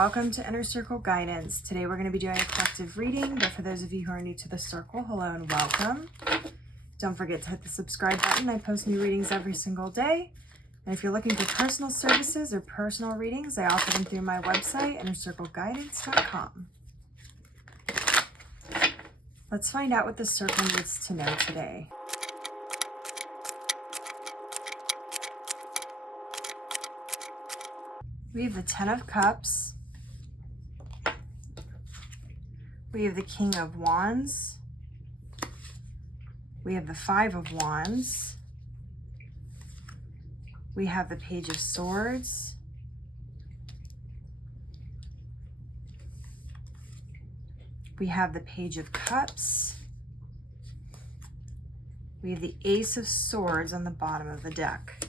welcome to Inner Circle Guidance. Today we're going to be doing a collective reading, but for those of you who are new to the circle, hello and welcome. Don't forget to hit the subscribe button. I post new readings every single day. And if you're looking for personal services or personal readings, I offer them through my website, innercircleguidance.com. Let's find out what the circle needs to know today. We have the Ten of Cups. We have the King of Wands. We have the Five of Wands. We have the Page of Swords. We have the Page of Cups. We have the Ace of Swords on the bottom of the deck.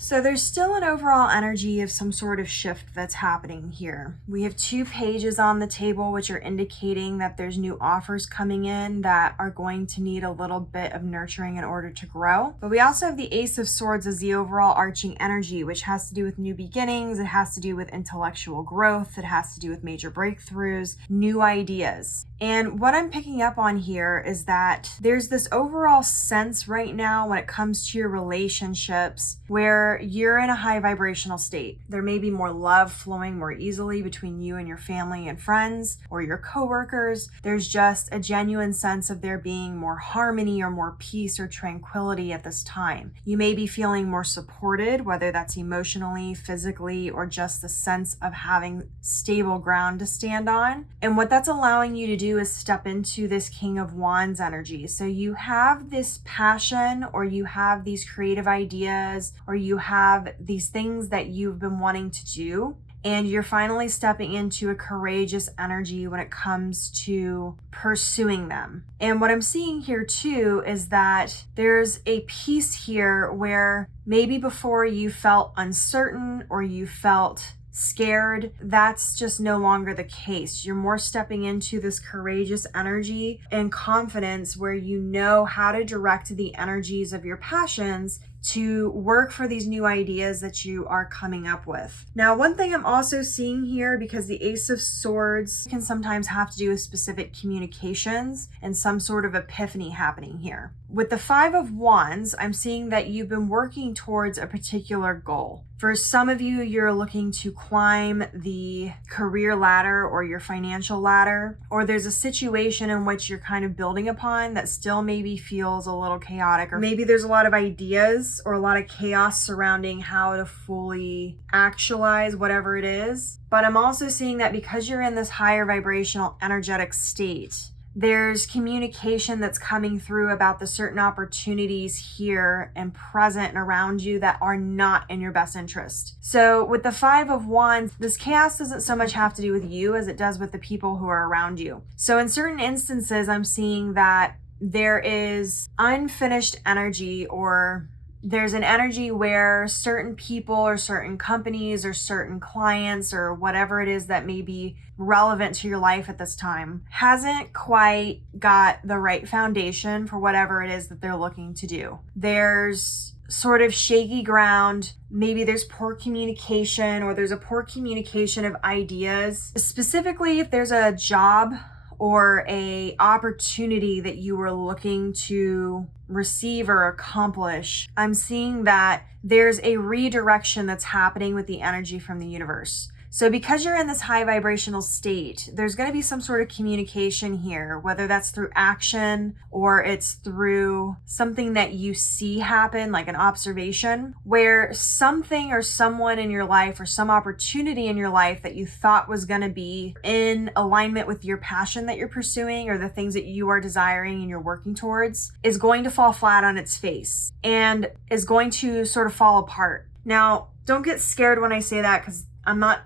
So there's still an overall energy of some sort of shift that's happening here. We have two pages on the table, which are indicating that there's new offers coming in that are going to need a little bit of nurturing in order to grow. But we also have the Ace of Swords as the overall arching energy, which has to do with new beginnings. It has to do with intellectual growth. It has to do with major breakthroughs, new ideas. And what I'm picking up on here is that there's this overall sense right now when it comes to your relationships where you're in a high vibrational state. There may be more love flowing more easily between you and your family and friends or your coworkers. There's just a genuine sense of there being more harmony or more peace or tranquility at this time. You may be feeling more supported, whether that's emotionally, physically, or just the sense of having stable ground to stand on. And what that's allowing you to do is step into this King of Wands energy. So you have this passion, or you have these creative ideas, or you have these things that you've been wanting to do, and you're finally stepping into a courageous energy when it comes to pursuing them. And what I'm seeing here too is that there's a piece here where maybe before you felt uncertain or you felt scared, that's just no longer the case. You're more stepping into this courageous energy and confidence where you know how to direct the energies of your passions to work for these new ideas that you are coming up with. Now, one thing I'm also seeing here, because the Ace of Swords can sometimes have to do with specific communications and some sort of epiphany happening here. With the Five of Wands, I'm seeing that you've been working towards a particular goal. For some of you, you're looking to climb the career ladder or your financial ladder, or there's a situation in which you're kind of building upon that still maybe feels a little chaotic, or maybe there's a lot of ideas or a lot of chaos surrounding how to fully actualize whatever it is. But I'm also seeing that because you're in this higher vibrational energetic state, there's communication that's coming through about the certain opportunities here and present and around you that are not in your best interest. So with the Five of Wands, this chaos doesn't so much have to do with you as it does with the people who are around you. So in certain instances, I'm seeing that there is unfinished energy, or there's an energy where certain people or certain companies or certain clients or whatever it is that may be relevant to your life at this time hasn't quite got the right foundation for whatever it is that they're looking to do. There's sort of shaky ground. Maybe there's poor communication, or there's a poor communication of ideas. Specifically, if there's a job or a opportunity that you were looking to receive or accomplish, I'm seeing that there's a redirection that's happening with the energy from the universe. So because you're in this high vibrational state, there's going to be some sort of communication here, whether that's through action or it's through something that you see happen, like an observation, where something or someone in your life or some opportunity in your life that you thought was going to be in alignment with your passion that you're pursuing or the things that you are desiring and you're working towards is going to fall flat on its face and is going to sort of fall apart. Now, don't get scared when I say that, because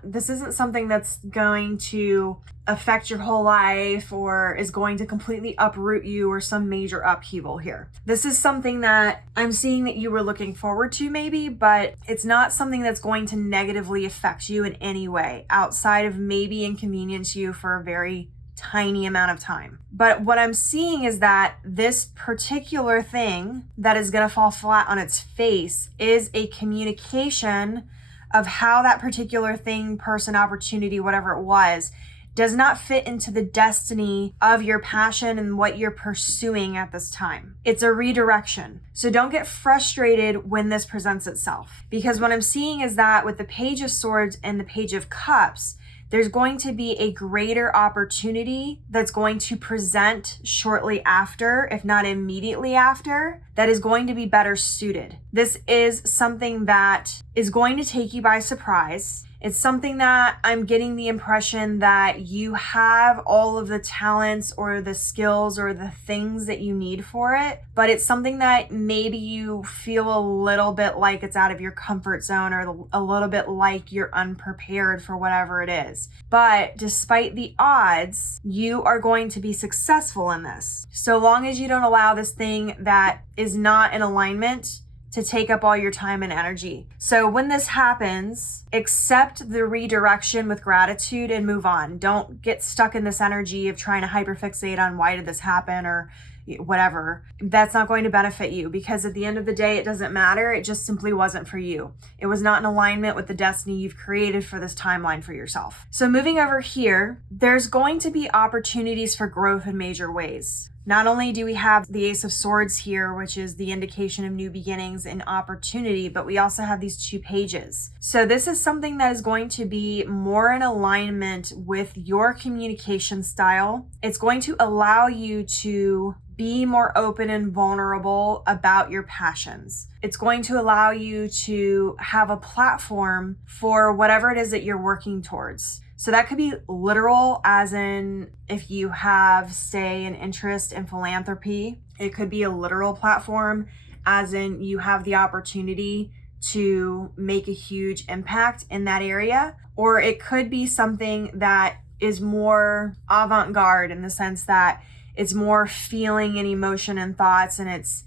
this isn't something that's going to affect your whole life or is going to completely uproot you or some major upheaval here. This is something that I'm seeing that you were looking forward to maybe, but it's not something that's going to negatively affect you in any way outside of maybe inconvenience you for a very tiny amount of time. But what I'm seeing is that this particular thing that is going to fall flat on its face is a communication of how that particular thing, person, opportunity, whatever it was, does not fit into the destiny of your passion and what you're pursuing at this time. It's a redirection. So don't get frustrated when this presents itself, because what I'm seeing is that with the Page of Swords and the Page of Cups, there's going to be a greater opportunity that's going to present shortly after, if not immediately after, that is going to be better suited. This is something that is going to take you by surprise. It's something that I'm getting the impression that you have all of the talents or the skills or the things that you need for it, but it's something that maybe you feel a little bit like it's out of your comfort zone, or a little bit like you're unprepared for whatever it is. But despite the odds, you are going to be successful in this, so long as you don't allow this thing that is not in alignment to take up all your time and energy. So when this happens, accept the redirection with gratitude and move on. Don't get stuck in this energy of trying to hyperfixate on why did this happen or whatever. That's not going to benefit you, because at the end of the day, it doesn't matter. It just simply wasn't for you. It was not in alignment with the destiny you've created for this timeline for yourself. So moving over here, there's going to be opportunities for growth in major ways. Not only do we have the Ace of Swords here, which is the indication of new beginnings and opportunity, but we also have these two pages. So this is something that is going to be more in alignment with your communication style. It's going to allow you to be more open and vulnerable about your passions. It's going to allow you to have a platform for whatever it is that you're working towards. So that could be literal, as in if you have, say, an interest in philanthropy. It could be a literal platform, as in you have the opportunity to make a huge impact in that area. Or it could be something that is more avant-garde, in the sense that it's more feeling and emotion and thoughts, and it's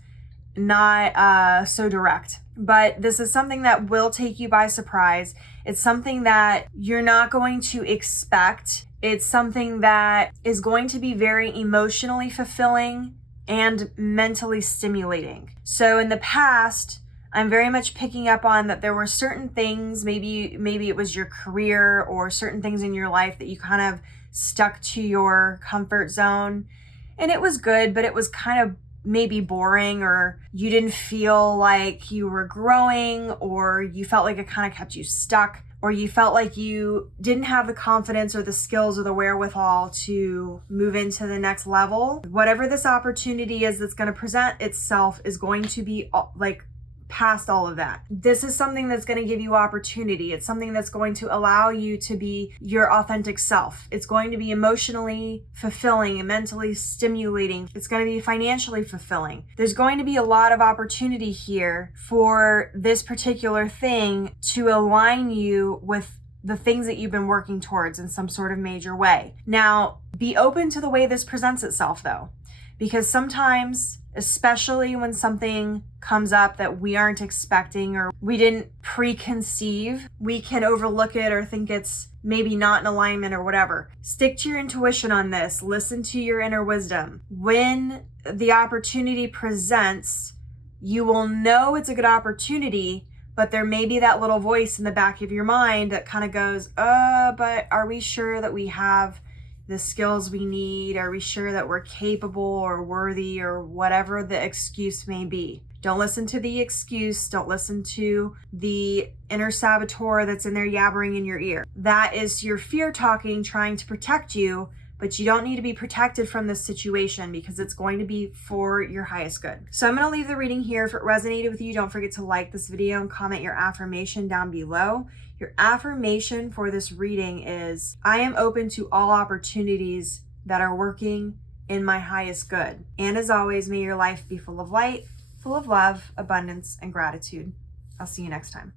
not so direct. But this is something that will take you by surprise. It's something that you're not going to expect. It's something that is going to be very emotionally fulfilling and mentally stimulating. So in the past, I'm very much picking up on that there were certain things, maybe it was your career or certain things in your life that you kind of stuck to your comfort zone. And it was good, but it was kind of maybe boring, or you didn't feel like you were growing, or you felt like it kind of kept you stuck, or you felt like you didn't have the confidence or the skills or the wherewithal to move into the next level. Whatever this opportunity is that's going to present itself is going to be like past all of that. This is something that's going to give you opportunity. It's something that's going to allow you to be your authentic self. It's going to be emotionally fulfilling and mentally stimulating. It's going to be financially fulfilling. There's going to be a lot of opportunity here for this particular thing to align you with the things that you've been working towards in some sort of major way. Now, be open to the way this presents itself, though, because sometimes, especially when something comes up that we aren't expecting or we didn't preconceive, we can overlook it or think it's maybe not in alignment or whatever. Stick to your intuition on this. Listen to your inner wisdom. When the opportunity presents, you will know it's a good opportunity, but there may be that little voice in the back of your mind that kind of goes, but are we sure that we have the skills we need? Are we sure that we're capable or worthy, or whatever the excuse may be? Don't listen to the excuse. Don't listen to the inner saboteur that's in there yabbering in your ear. That is your fear talking, trying to protect you, but you don't need to be protected from this situation, because it's going to be for your highest good. So I'm going to leave the reading here. If it resonated with you, don't forget to like this video and comment your affirmation down below. Your affirmation for this reading is, I am open to all opportunities that are working in my highest good. And as always, may your life be full of light, full of love, abundance, and gratitude. I'll see you next time.